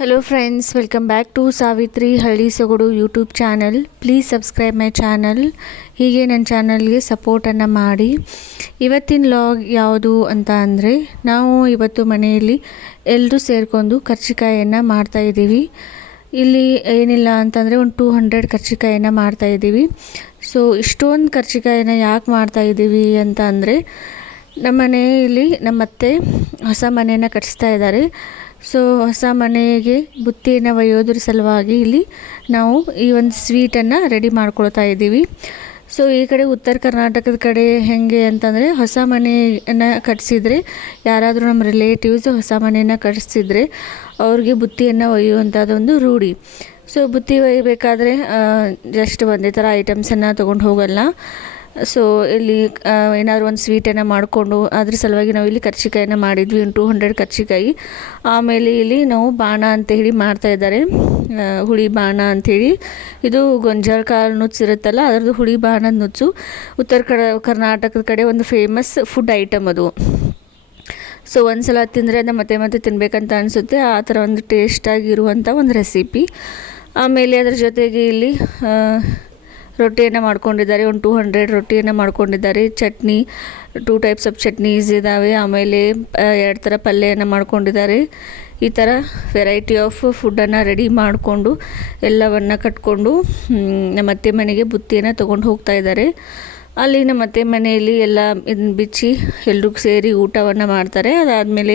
Hello friends welcome back to Savitri ಹಳ್ಳಿ ಸೊಗಡು YouTube channel please subscribe my channel ಹೀಗೆ ನನ್ನ ಚಾನಲ್ಗೆ ಸಪೋರ್ಟನ್ನು ಮಾಡಿ. ಇವತ್ತಿನ ಲಾಗ್ ಯಾವುದು ಅಂತ ಅಂದರೆ, ನಾವು ಇವತ್ತು ಮನೆಯಲ್ಲಿ ಎಲ್ಲರೂ ಸೇರಿಕೊಂಡು ಕರ್ಚಿಕಾಯನ್ನು ಮಾಡ್ತಾಯಿದ್ದೀವಿ ಇಲ್ಲಿ ಏನಿಲ್ಲ ಅಂತಂದರೆ ಒಂದು ಟೂ ಹಂಡ್ರೆಡ್ ಕರ್ಚಿಕಾಯನ್ನು ಮಾಡ್ತಾಯಿದ್ದೀವಿ ಸೊ ಇಷ್ಟೊಂದು ಕರ್ಚಿಕಾಯನ್ನು ಯಾಕೆ ಮಾಡ್ತಾಯಿದ್ದೀವಿ ಅಂತ ಅಂದರೆ ನಮ್ಮ ಮನೆಯಲ್ಲಿ ನಮ್ಮ ಅತ್ತೆ ಹೊಸ ಮನೆಯನ್ನು ಕಟ್ಟಿಸ್ತಾ ಇದ್ದಾರೆ. ಸೊ ಹೊಸ ಮನೆಗೆ ಬುತ್ತಿಯನ್ನು ಒಯ್ಯೋದ್ರ ಸಲುವಾಗಿ ಇಲ್ಲಿ ನಾವು ಈ ಒಂದು ಸ್ವೀಟನ್ನು ರೆಡಿ ಮಾಡ್ಕೊಳ್ತಾ ಇದ್ದೀವಿ. ಸೊ ಈ ಕಡೆ ಉತ್ತರ ಕರ್ನಾಟಕದ ಕಡೆ ಹೇಗೆ ಅಂತಂದರೆ ಹೊಸ ಮನೆಯನ್ನು ಕಟ್ಸಿದ್ರೆ ಯಾರಾದರೂ ನಮ್ಮ ರಿಲೇಟಿವ್ಸ್ ಹೊಸ ಮನೆಯನ್ನು ಕಟ್ಸಿದ್ರೆ ಅವ್ರಿಗೆ ಬುತ್ತಿಯನ್ನು ಒಯ್ಯುವಂಥದ್ದೊಂದು ರೂಢಿ. ಸೊ ಬುತ್ತಿ ಒಯ್ಯಬೇಕಾದ್ರೆ ಜಸ್ಟ್ ಒಂದೇ ಥರ ಐಟಮ್ಸನ್ನು ತೊಗೊಂಡು ಹೋಗಲ್ಲ. ಸೊ ಇಲ್ಲಿ ಏನಾದರೂ ಒಂದು ಸ್ವೀಟನ್ನು ಮಾಡಿಕೊಂಡು, ಅದ್ರ ಸಲುವಾಗಿ ನಾವು ಇಲ್ಲಿ ಕರ್ಚಿಕಾಯಿನ ಮಾಡಿದ್ವಿ, ಒಂದು ಟೂ ಹಂಡ್ರೆಡ್ ಕರ್ಚಿಕಾಯಿ. ಆಮೇಲೆ ಇಲ್ಲಿ ನಾವು ಬಾಣ ಅಂತ ಹೇಳಿ ಮಾಡ್ತಾ ಹುಳಿ ಬಾಣ ಅಂಥೇಳಿ ಇದು ಗೊಂಜಾಳ ಕಾಳು ನುಚ್ಚು ಇರುತ್ತಲ್ಲ, ಅದರದ್ದು ಹುಳಿ ಬಾಣದ ನುಚ್ಚು. ಉತ್ತರ ಕಡ, ಕರ್ನಾಟಕದ ಕಡೆ ಒಂದು ಫೇಮಸ್ ಫುಡ್ ಐಟಮ್ ಅದು. ಸೊ ಒಂದು ಸಲ ತಿಂದರೆ ಅದನ್ನು ಮತ್ತೆ ಮತ್ತೆ ತಿನ್ನಬೇಕಂತ ಅನಿಸುತ್ತೆ. ಆ ಥರ ಒಂದು ಟೇಸ್ಟಾಗಿರುವಂಥ ಒಂದು ರೆಸಿಪಿ ಆಮೇಲೆ ಅದ್ರ ಜೊತೆಗೆ ಇಲ್ಲಿ ರೊಟ್ಟಿಯನ್ನು ಮಾಡ್ಕೊಂಡಿದ್ದಾರೆ, ಒಂದು ಟೂ ಹಂಡ್ರೆಡ್ ರೊಟ್ಟಿಯನ್ನು ಮಾಡ್ಕೊಂಡಿದ್ದಾರೆ. Chutney two types of chutneys ಇದ್ದಾವೆ ಆಮೇಲೆ ಎರಡು ಥರ ಪಲ್ಯನ ಮಾಡ್ಕೊಂಡಿದ್ದಾರೆ. ಈ ಥರ ವೆರೈಟಿ ಆಫ್ ಫುಡ್ಡನ್ನು ರೆಡಿ ಮಾಡಿಕೊಂಡು, ಎಲ್ಲವನ್ನು ಕಟ್ಕೊಂಡು ನಮ್ಮ ಅತ್ತೆ ಮನೆಗೆ ಬುತ್ತಿಯನ್ನು ತೊಗೊಂಡು ಹೋಗ್ತಾ ಇದ್ದಾರೆ. ಅಲ್ಲಿ ನಮ್ಮ ಅತ್ತೆ ಮನೆಯಲ್ಲಿ ಎಲ್ಲ ಇದನ್ನ ಬಿಚ್ಚಿ ಎಲ್ರಿಗೂ ಸೇರಿ ಊಟವನ್ನು ಮಾಡ್ತಾರೆ. ಅದಾದಮೇಲೆ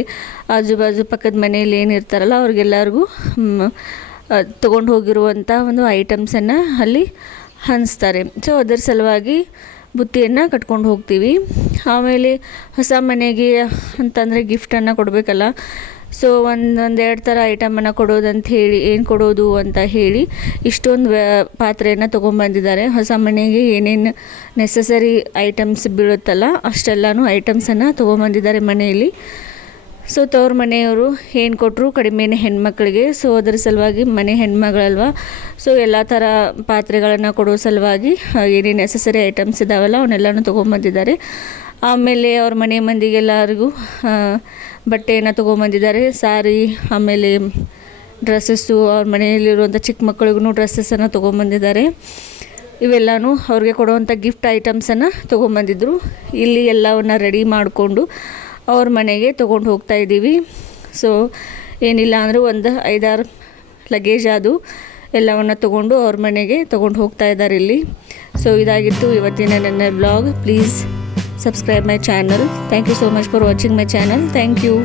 ಆಜು ಬಾಜು ಪಕ್ಕದ ಮನೆಯಲ್ಲಿ ಏನಿರ್ತಾರಲ್ಲ, ಅವ್ರಿಗೆಲ್ಲರಿಗೂ ತೊಗೊಂಡು ಹೋಗಿರುವಂಥ ಒಂದು ಐಟಮ್ಸನ್ನು ಅಲ್ಲಿ ಹಂಚ್ತಾರೆ. ಸೊ ಅದರ ಸಲುವಾಗಿ ಬುತ್ತಿಯನ್ನು ಕಟ್ಕೊಂಡು ಹೋಗ್ತೀವಿ. ಆಮೇಲೆ ಹೊಸ ಮನೆಗೆ ಅಂತಂದರೆ ಗಿಫ್ಟನ್ನು ಕೊಡಬೇಕಲ್ಲ. ಸೊ ಒಂದೊಂದು ಎರಡು ಥರ ಐಟಮನ್ನು ಕೊಡೋದಂತ ಹೇಳಿ, ಏನು ಕೊಡೋದು ಅಂತ ಹೇಳಿ ಇಷ್ಟೊಂದು ಪಾತ್ರೆಯನ್ನು ತೊಗೊಂಬಂದಿದ್ದಾರೆ ಹೊಸ ಮನೆಗೆ ಏನೇನು ನೆಸಸರಿ ಐಟಮ್ಸ್ ಬೀಳುತ್ತಲ್ಲ, ಅಷ್ಟೆಲ್ಲನೂ ಐಟಮ್ಸನ್ನು ತೊಗೊಂಬಂದಿದ್ದಾರೆ ಮನೆಯಲ್ಲಿ. ಸೊ ತವ್ರ ಮನೆಯವರು ಏನು ಕೊಟ್ಟರು ಕಡಿಮೆನೇ ಹೆಣ್ಮಕ್ಳಿಗೆ. ಸೊ ಅದರ ಸಲುವಾಗಿ ಮನೆ ಹೆಣ್ಮಗಳಲ್ವ. ಸೊ ಎಲ್ಲ ಥರ ಪಾತ್ರೆಗಳನ್ನು ಕೊಡೋ ಸಲುವಾಗಿ ಏನೇನು ನೆಸಸರಿ ಐಟಮ್ಸ್ ಇದ್ದಾವಲ್ಲ ಅವನ್ನೆಲ್ಲನೂ ತೊಗೊಂಬಂದಿದ್ದಾರೆ. ಆಮೇಲೆ ಅವ್ರ ಮನೆ ಮಂದಿಗೆಲ್ಲರಿಗೂ ಬಟ್ಟೆಯನ್ನು ತೊಗೊಂಬಂದಿದ್ದಾರೆ. ಸಾರಿ, ಆಮೇಲೆ ಡ್ರೆಸ್ಸಸ್ಸು ಅವ್ರ ಮನೆಯಲ್ಲಿರುವಂಥ ಚಿಕ್ಕ ಮಕ್ಕಳಿಗೂ ಡ್ರೆಸ್ಸಸ್ಸನ್ನು ತೊಗೊಂಬಂದಿದ್ದಾರೆ. ಇವೆಲ್ಲನೂ ಅವ್ರಿಗೆ ಕೊಡುವಂಥ ಗಿಫ್ಟ್ ಐಟಮ್ಸನ್ನು ತೊಗೊಂಬಂದಿದ್ರು. ಇಲ್ಲಿ ಎಲ್ಲವನ್ನು ರೆಡಿ ಮಾಡಿಕೊಂಡು ಅವ್ರ ಮನೆಗೆ ತೊಗೊಂಡು ಹೋಗ್ತಾ ಇದ್ದೀವಿ. ಸೊ ಏನಿಲ್ಲ ಅಂದರೂ ಒಂದು ಐದಾರು ಲಗೇಜ್ ಅದು ಎಲ್ಲವನ್ನು ತೊಗೊಂಡು ಅವ್ರ ಮನೆಗೆ ತೊಗೊಂಡು ಹೋಗ್ತಾ ಇದ್ದಾರೆ ಇಲ್ಲಿ. ಸೊ ಇದಾಗಿತ್ತು ಇವತ್ತಿನ ನನ್ನ blog please subscribe my channel thank you so much for watching my channel thank you